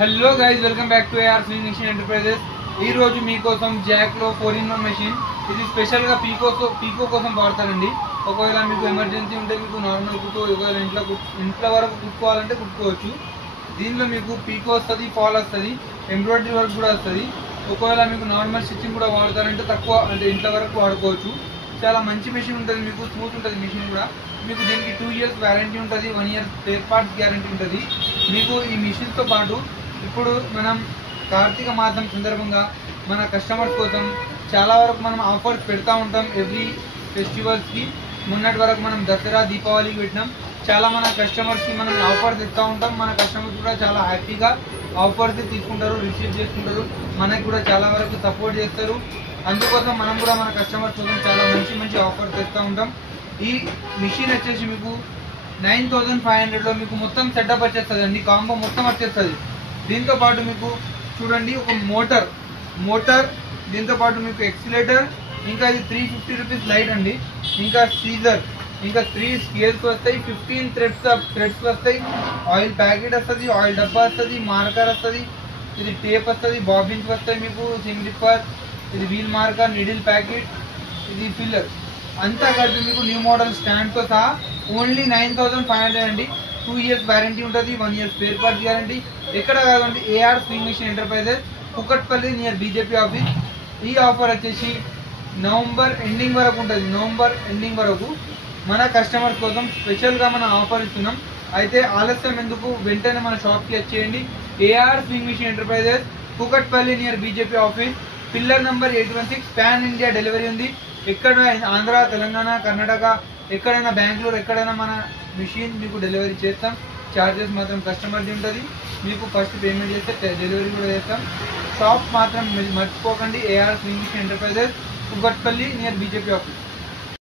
Hello guys, welcome back to AR sewing machine enterprises. ఈ రోజు మీకోసం జాక్లో 4-in-1 మెషిన్. ఇది స్పెషల్గా పీకో కోసం వాడతారండి. ఒకవేళ మీకు ఎమర్జెన్సీ ఉంటే మీకు నార్మల్ కుట్టు, ఒకవేళ ఇంట్లో వరకు కుట్టుకోవాలంటే కుట్టుకోవచ్చు. దీనిలో మీకు పీకో వస్తుంది, ఫాల్ వస్తుంది, ఎంబ్రాయిడరీ వర్క్ కూడా వస్తుంది. ఒకవేళ మీకు నార్మల్ స్టిచ్చింగ్ కూడా వాడతారంటే తక్కువ, అంటే ఇంట్లో వరకు వాడుకోవచ్చు. చాలా మంచి మెషిన్ ఉంటుంది, మీకు స్మూత్ ఉంటుంది మెషిన్ కూడా. మీకు దీనికి 2 years వారంటీ ఉంటుంది, 1 year స్పేర్ పార్ట్స్ గ్యారంటీ ఉంటుంది. మీకు ఈ మిషన్తో పాటు ఇప్పుడు మనం కార్తీక మాసం సందర్భంగా మన కస్టమర్స్ కోసం చాలా వరకు మనం ఆఫర్స్ పెడతా ఉంటాం. ఎవ్రీ ఫెస్టివల్స్కి మొన్నటి వరకు మనం దసరా, దీపావళికి పెట్టినాం. చాలా మన కస్టమర్స్కి మనం ఆఫర్స్ ఇస్తూ ఉంటాం. మన కస్టమర్స్ కూడా చాలా హ్యాపీగా ఆఫర్స్ తీసుకుంటారు, రిసీవ్ చేసుకుంటారు, మనకి కూడా చాలా వరకు సపోర్ట్ చేస్తారు. అందుకోసం మనం కూడా మన కస్టమర్స్ కోసం చాలా మంచి ఆఫర్స్ ఇస్తూ ఉంటాం. ఈ మిషన్ వచ్చేసి మీకు 9500లో మీకు మొత్తం సెటప్ వచ్చేస్తుంది అండి. కాంబో మొత్తం వచ్చేస్తుంది. దీంతో పాటు మీకు చూడండి ఒక మోటార్, దీంతో పాటు మీకు ఎక్సిలేటర్, ఇంకా ఇది 350 రూపీస్ లైట్ అండి, ఇంకా సీజర్, ఇంకా 3 స్కేల్స్ వస్తాయి, 15 థ్రెడ్స్ వస్తాయి, ఆయిల్ ప్యాకెట్ వస్తుంది, ఆయిల్ డబ్బా వస్తుంది, మార్కర్ వస్తుంది, ఇది టేప్ వస్తుంది, బాబిన్స్ వస్తాయి, మీకు సిమ్ డిప్పర్, ఇది వీల్ మార్కర్, నిడిల్ ప్యాకెట్, ఇది ఫిల్లర్ అంతా కలిపి మీకు న్యూ మోడల్ స్టాండ్తో సహా ఓన్లీ 9500 అండి. 2 years వారంటీ ఉంటుంది, 1 year స్పేర్ పార్ట్స్ గ్యారంటీ. ఎక్కడ కాదండి, AR sewing machine enterprises, Kukatpally near BJP office. ఈ ఆఫర్ వచ్చేసి నవంబర్ ఎండింగ్ వరకు ఉంటుంది. నవంబర్ ఎండింగ్ వరకు మన కస్టమర్స్ కోసం స్పెషల్గా మన ఆఫర్ ఇస్తున్నాం. అయితే ఆలస్యం ఎందుకు, వెంటనే మన షాప్కి వచ్చేయండి. AR sewing machine enterprises, Kukatpally near BJP office, pillar number 816. Pan India delivery ఉంది. ఎక్కడ ఆంధ్ర, తెలంగాణ, కర్ణాటక, ఎక్కడైనా బెంగళూరు, ఎక్కడైనా మన మిషన్ మీకు డెలివరీ చేస్తాం. ఛార్జెస్ మాత్రం కస్టమర్ది ఉంటుంది. మీకు ఫస్ట్ పేమెంట్ చేస్తే డెలివరీ కూడా చేస్తాం. షాప్ మాత్రం మర్చిపోకండి, AR sewing machine enterprises, Kukatpally near BJP office.